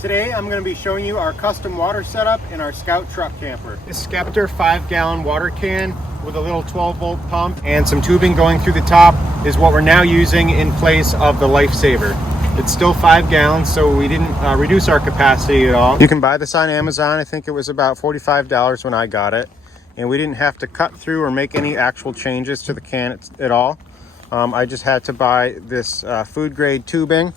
Today I'm going to be showing you our custom water setup in our Scout truck camper. This Skeptor 5-gallon water can with a little 12-volt pump and some tubing going through the top is what we're now using in place of the Lifesaver. It's still 5 gallons, so we didn't reduce our capacity at all. You can buy this on Amazon. I think it was about $45 when I got it. And we didn't have to cut through or make any actual changes to the can at all. I just had to buy this food grade tubing,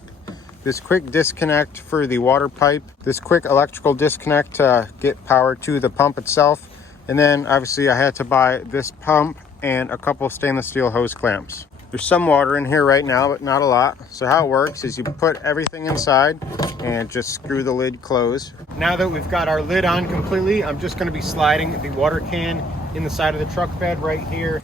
this quick disconnect for the water pipe, this quick electrical disconnect to get power to the pump itself, and then obviously I had to buy this pump and a couple stainless steel hose clamps. There's some water in here right now, but not a lot. So how it works is you put everything inside and just screw the lid closed. Now that we've got our lid on completely, I'm just going to be sliding the water can in the side of the truck bed right here.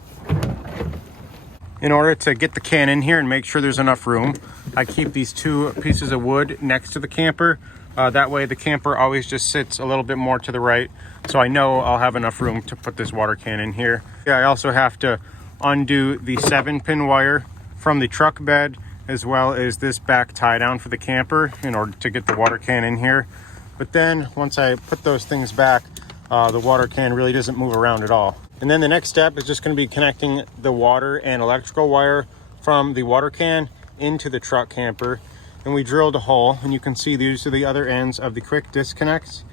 In order to get the can in here and make sure there's enough room, I keep these 2 pieces of wood next to the camper. That way the camper always just sits a little bit more to the right, so I know I'll have enough room to put this water can in here. I also have to undo the 7-pin wire from the truck bed, as well as this back tie down for the camper in order to get the water can in here. But then once I put those things back, the water can really doesn't move around at all. And then the next step is just going to be connecting the water and electrical wire from the water can into the truck camper. And we drilled a hole, and you can see these are the other ends of the quick disconnects.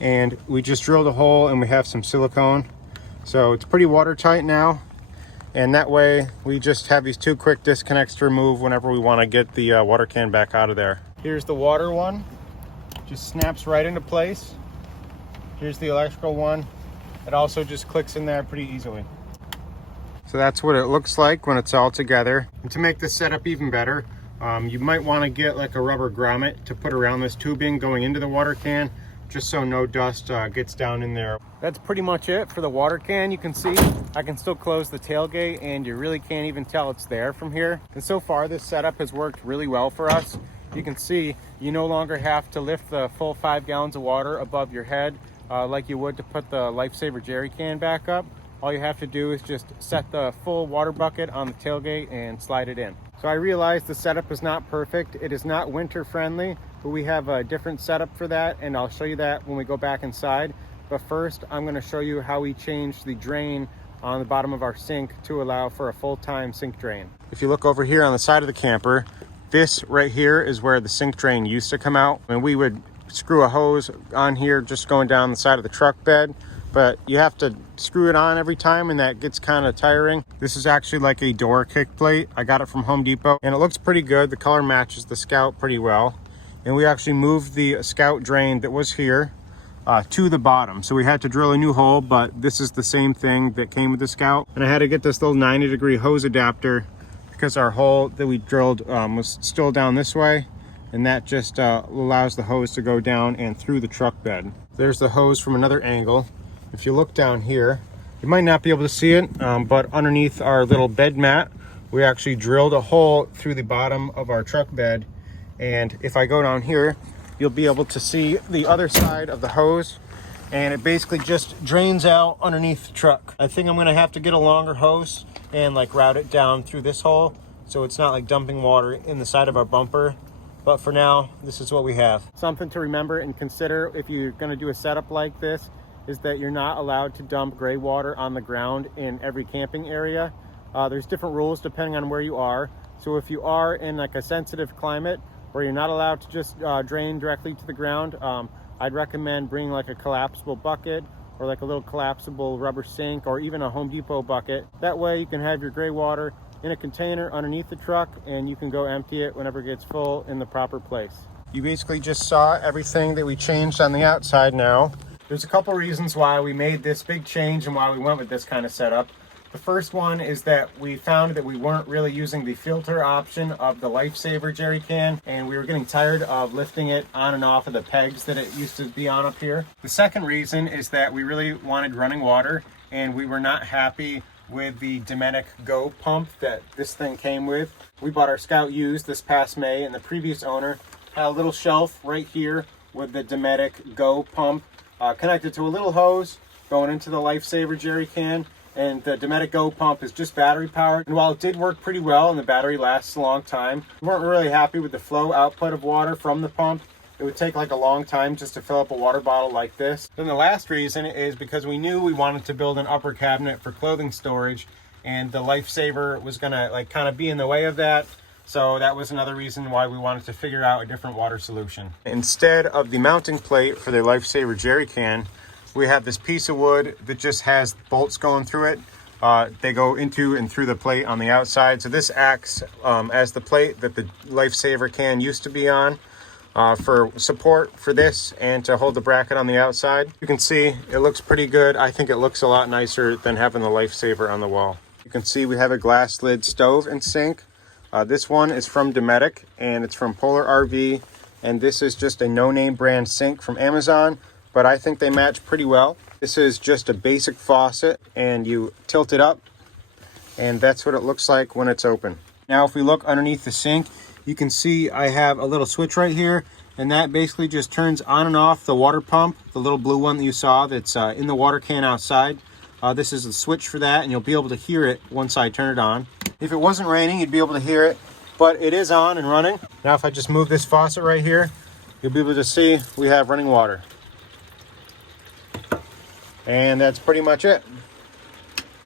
And we just drilled a hole and we have some silicone. So it's pretty watertight now. And that way we just have these 2 quick disconnects to remove whenever we want to get the water can back out of there. Here's the water one, just snaps right into place. Here's the electrical one. It also just clicks in there pretty easily. So that's what it looks like when it's all together. And to make this setup even better, you might want to get like a rubber grommet to put around this tubing going into the water can, just so no dust gets down in there. That's pretty much it for the water can. You can see I can still close the tailgate and you really can't even tell it's there from here. And so far this setup has worked really well for us. You can see you no longer have to lift the full 5 gallons of water above your head like you would to put the Lifesaver jerry can back up. All you have to do is just set the full water bucket on the tailgate and slide it in. So I realize the setup is not perfect. It is not winter friendly, but we have a different setup for that, and I'll show you that when we go back inside. But first, I'm going to show you how we changed the drain on the bottom of our sink to allow for a full-time sink drain. If you look over here on the side of the camper, this right here is where the sink drain used to come out, and we would screw a hose on here just going down the side of the truck bed, but you have to screw it on every time and that gets kind of tiring. This is actually like a door kick plate. I got it from Home Depot and it looks pretty good. The color matches the Scout pretty well. And we actually moved the Scout drain that was here to the bottom. So we had to drill a new hole, but this is the same thing that came with the Scout. And I had to get this little 90-degree hose adapter because our hole that we drilled was still down this way. And that just allows the hose to go down and through the truck bed. There's the hose from another angle. If you look down here, you might not be able to see it, but underneath our little bed mat, we actually drilled a hole through the bottom of our truck bed. And if I go down here, you'll be able to see the other side of the hose. And it basically just drains out underneath the truck. I think I'm gonna have to get a longer hose and like route it down through this hole, so it's not like dumping water in the side of our bumper. But for now, this is what we have. Something to remember and consider if you're gonna do a setup like this is that you're not allowed to dump gray water on the ground in every camping area. There's different rules depending on where you are. So if you are in like a sensitive climate where you're not allowed to just drain directly to the ground, I'd recommend bringing like a collapsible bucket or like a little collapsible rubber sink or even a Home Depot bucket. That way you can have your gray water in a container underneath the truck and you can go empty it whenever it gets full in the proper place. You basically just saw everything that we changed on the outside now. There's a couple reasons why we made this big change and why we went with this kind of setup. The first one is that we found that we weren't really using the filter option of the Lifesaver jerry can, and we were getting tired of lifting it on and off of the pegs that it used to be on up here. The second reason is that we really wanted running water and we were not happy with the Dometic Go pump that this thing came with. We bought our Scout used this past May, and the previous owner had a little shelf right here with the Dometic Go pump connected to a little hose going into the Lifesaver jerry can. And the Dometic Go pump is just battery powered. And while it did work pretty well and the battery lasts a long time, we weren't really happy with the flow output of water from the pump. It would take like a long time just to fill up a water bottle like this. Then the last reason is because we knew we wanted to build an upper cabinet for clothing storage, and the Lifesaver was gonna like kind of be in the way of that. So that was another reason why we wanted to figure out a different water solution. Instead of the mounting plate for the Lifesaver jerry can, we have this piece of wood that just has bolts going through it. They go into and through the plate on the outside. So this acts as the plate that the Lifesaver can used to be on for support for this and to hold the bracket on the outside. You can see it looks pretty good. I think it looks a lot nicer than having the Lifesaver on the wall. You can see we have a glass lid stove and sink. This one is from Dometic and it's from Polar RV, and this is just a no-name brand sink from Amazon, but I think they match pretty well. This is just a basic faucet and you tilt it up and that's what it looks like when it's open. Now if we look underneath the sink, you can see I have a little switch right here, and that basically just turns on and off the water pump, the little blue one that you saw that's in the water can outside. This is the switch for that, and you'll be able to hear it once I turn it on. If it wasn't raining, you'd be able to hear it, but it is on and running. Now if I just move this faucet right here, you'll be able to see we have running water. And that's pretty much it.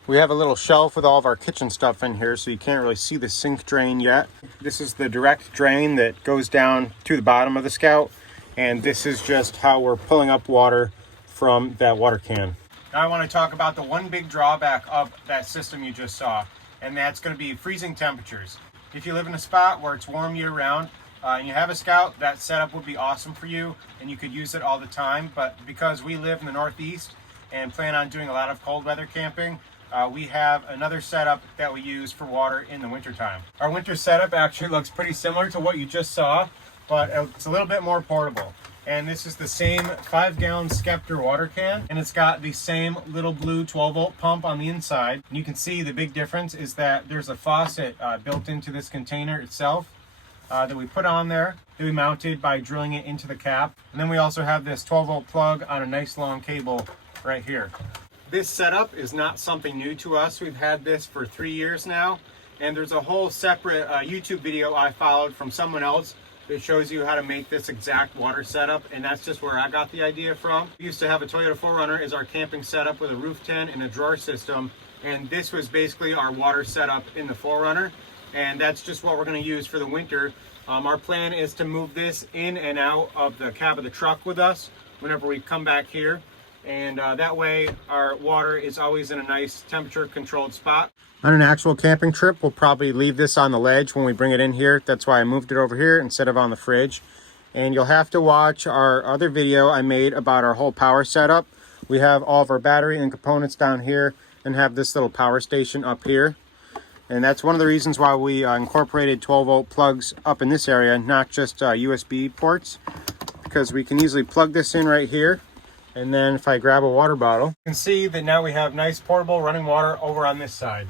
We have a little shelf with all of our kitchen stuff in here, so you can't really see the sink drain yet. This is the direct drain that goes down to the bottom of the Scout, and this is just how we're pulling up water from that water can. Now I want to talk about the one big drawback of that system you just saw, and that's going to be freezing temperatures. If you live in a spot where it's warm year-round and you have a Scout, that setup would be awesome for you, and you could use it all the time. But because we live in the Northeast and plan on doing a lot of cold weather camping, we have another setup that we use for water in the wintertime. Our winter setup actually looks pretty similar to what you just saw, but it's a little bit more portable. And this is the same 5-gallon Scepter water can, and it's got the same little blue 12-volt pump on the inside. And you can see the big difference is that there's a faucet built into this container itself that we put on there, that we mounted by drilling it into the cap. And then we also have this 12-volt plug on a nice long cable right here. This setup is not something new to us. We've had this for 3 years now, and there's a whole separate YouTube video I followed from someone else that shows you how to make this exact water setup, and that's just where I got the idea from. We used to have a Toyota 4Runner as our camping setup with a roof tent and a drawer system, and this was basically our water setup in the 4Runner, and that's just what we're going to use for the winter. Our plan is to move this in and out of the cab of the truck with us whenever we come back here, and that way our water is always in a nice temperature controlled spot. On an actual camping trip, we'll probably leave this on the ledge when we bring it in here. That's why I moved it over here instead of on the fridge. And you'll have to watch our other video I made about our whole power setup. We have all of our battery and components down here and have this little power station up here. And that's one of the reasons why we incorporated 12-volt plugs up in this area, not just USB ports, because we can easily plug this in right here. And then if I grab a water bottle, you can see that now we have nice portable running water over on this side.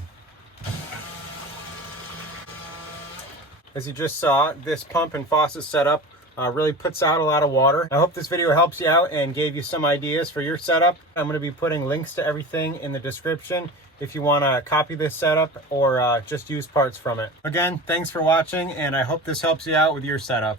As you just saw, this pump and faucet setup really puts out a lot of water. I hope this video helps you out and gave you some ideas for your setup. I'm going to be putting links to everything in the description if you want to copy this setup or just use parts from it. Again, thanks for watching, and I hope this helps you out with your setup.